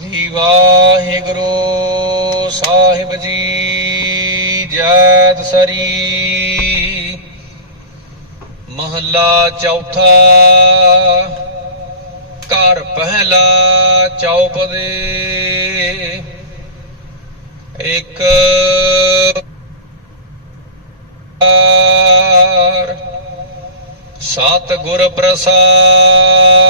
ਸ੍ਰੀ ਵਾਹਿਗੁਰੂ ਸਾਹਿਬ ਜੀ ਜੈਤ ਸਰੀ ਮਹੱਲਾ ਚੌਥਾ ਘਰ ਪਹਿਲਾ ਚੌਪਦੇ ਇੱਕ ਓੰਕਾਰ, ਸਤ ਗੁਰ ਪ੍ਰਸਾਦ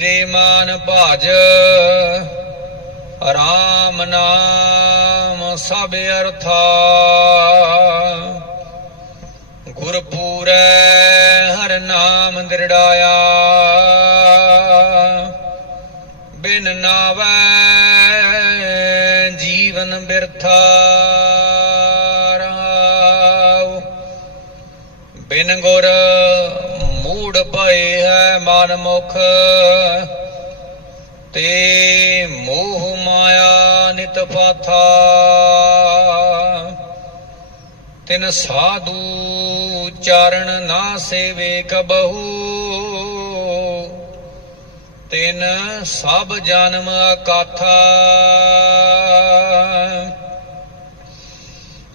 ਮੇਰੇ ਮਨ ਭਾਜ। ਰਾਮ ਨਾਮ ਸਭ ਅਰਥਾ। ਗੁਰ ਪੂਰੈ ਹਰ ਨਾਮ ਦਿਰੜਾਇਆ ਬਿਨ ਨਾਵੈ ਜੀਵਨ ਬਿਰਥਾ ਰਹਾਉ ਬਿਨ ਗੁਰ ਮੂੜ ਭਏ ਹੈ ਮਨ ਮੁਖ। ਤੇ ਮੋਹ ਮਾਇਆ ਨਿਤ ਪਾਥਾ। ਤਿਨ ਸਾਧੂ ਚਰਨ ਨਾ ਸੇਵੇ ਕਬਹੂ। ਤਿਨ ਸਭ ਜਨਮ ਅਕਾਥਾ।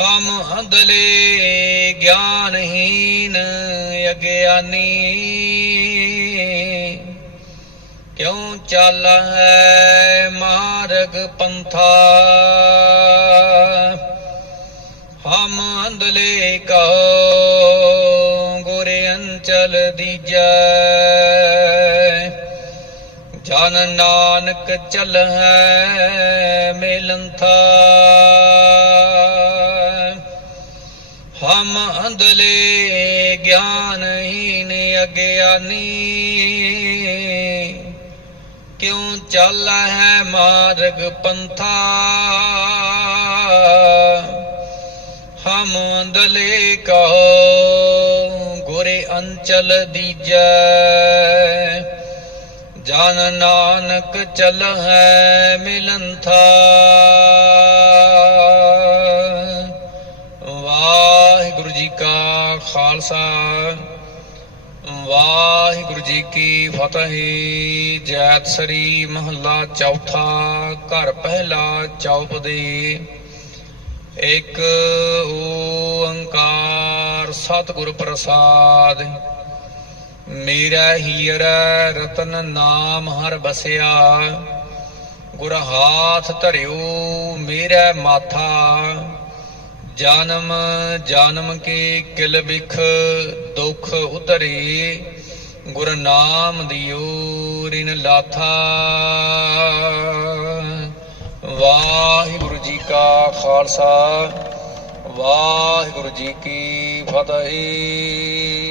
ਹਮ ਅੰਧਲੇ ਗਿਆਨਹੀਨ ਅਗਿਆਨੀ। ਕਿਉ ਚੱਲ ਹੈ ਮਾਰਗ ਪੰਥਾ? ਹਮ ਅੰਧਲੇ ਕਹੋ ਗੁਰੇ ਅੰਚਲ ਦੀਜੈ। ਜਨ ਨਾਨਕ ਚਲ ਹੈ ਮੇਲੰਥਾ। ਹਮ ਅੰਧਲੇ ਗਿਆਨਹੀਨ ਅਗਿਆਨੀ। ਕਿਉ ਚੱਲ ਹੈ ਮਾਰਗ ਪੰਥਾ? ਹਮ ਅੰਧਲੇ ਕਹੋ, ਗੁਰੇ ਅੰਚਲ ਦੀਜੈ। ਜਨ ਨਾਨਕ ਚਲ ਹੈ ਮਿਲੰਥਾ ਵਾਹਿਗੁਰੂ ਖਾਲਸਾ। ਵਾਹਿਗੁਰੂ ਜੀ ਕੀ ਫਤਿਹ। ਜੈਤ ਸਰੀ ਮਹੱਲਾ ਚੌਥਾ, ਘਰ ਪਹਿਲਾ ਚੌਪਦੇ ਇੱਕ ਓੰਕਾਰ ਸਤਿਗੁਰ ਪ੍ਰਸਾਦ। ਮੇਰਾ ਹੀਰ ਰਤਨ ਨਾਮ ਹਰ ਬਸਿਆ। ਗੁਰ ਹਾਥ ਧਰਿਓ ਮੇਰਾ ਮਾਥਾ। ਜਨਮ ਜਨਮ ਕੇ ਕਿਲ ਬਿਖ, ਦੁਖ ਉਤਰੇ, ਗੁਰ ਨਾਮ ਦਿਓ ਰਿਨ ਲਾਥਾ। ਵਾਹਿਗੁਰੂ ਜੀ ਕਾ ਖਾਲਸਾ, ਵਾਹਿਗੁਰੂ ਜੀ ਕੀ ਫਤਿਹ।